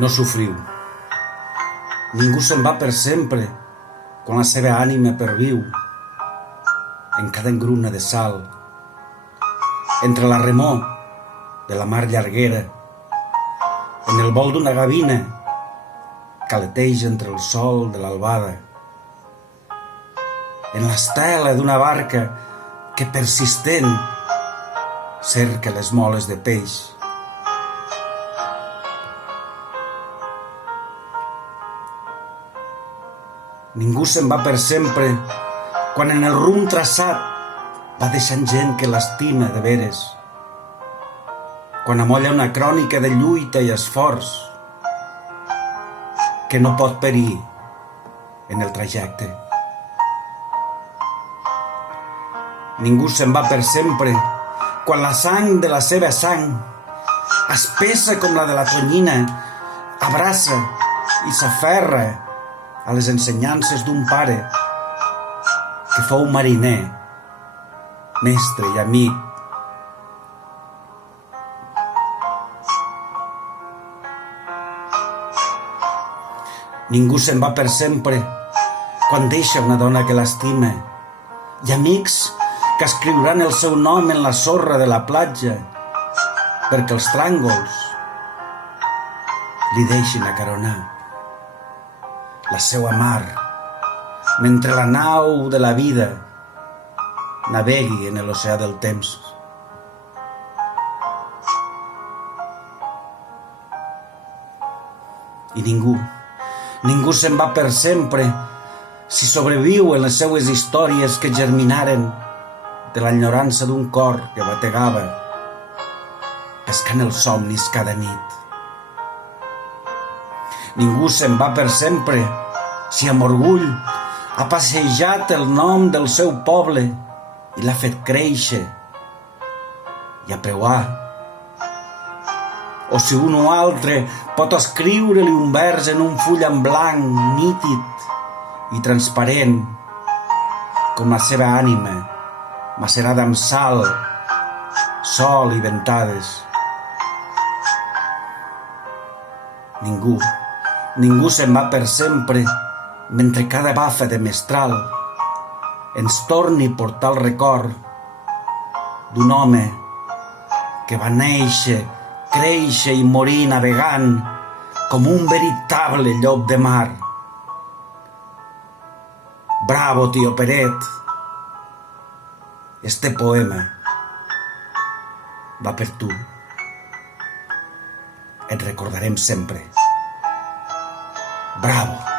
No sofriu. Ningú se'n va per sempre quan la seva ànima perviu en cada engruna de sal, entre la remor de la mar llarguera, en el vol d'una gavina que aleteja entre el sol de l'albada, en l'estela d'una barca que persistent cerca les moles de peix. Ningú se'n va per sempre quan en el rumb traçat va deixant gent que l'estima de veres, quan amolla una crònica de lluita i esforç que no pot perir en el trajecte. Ningú se'n va per sempre quan la sang de la seva sang, espessa com la de la tonyina, abraça i s'aferra a les ensenyances d'un pare que fou mariner, mestre i amic. Ningú se'n va per sempre quan deixa una dona que l'estima i amics que escriuran el seu nom en la sorra de la platja perquè els tràngols li deixin acaronar la seua mar mentre la nau de la vida navegui en l'oceà del temps. I ningú se'n va per sempre si sobreviu en les seues històries que germinaren de l'enyorança d'un cor que bategava pescant els somnis cada nit. Ningú se'n va per sempre si amb orgull ha passejat el nom del seu poble i l'ha fet créixer i apreuar. O si un o altre pot escriure-li un vers en un full en blanc, nítid i transparent, com la seva ànima, macerada amb sal, sol i ventades. Ningú se'n va per sempre mentre cada bafa de mestral ens torni a portar el record d'un home que va néixer, créixer i morir navegant com un veritable llop de mar. Bravo, tio Peret! Este poema va per tu. Et recordarem sempre. Bravo!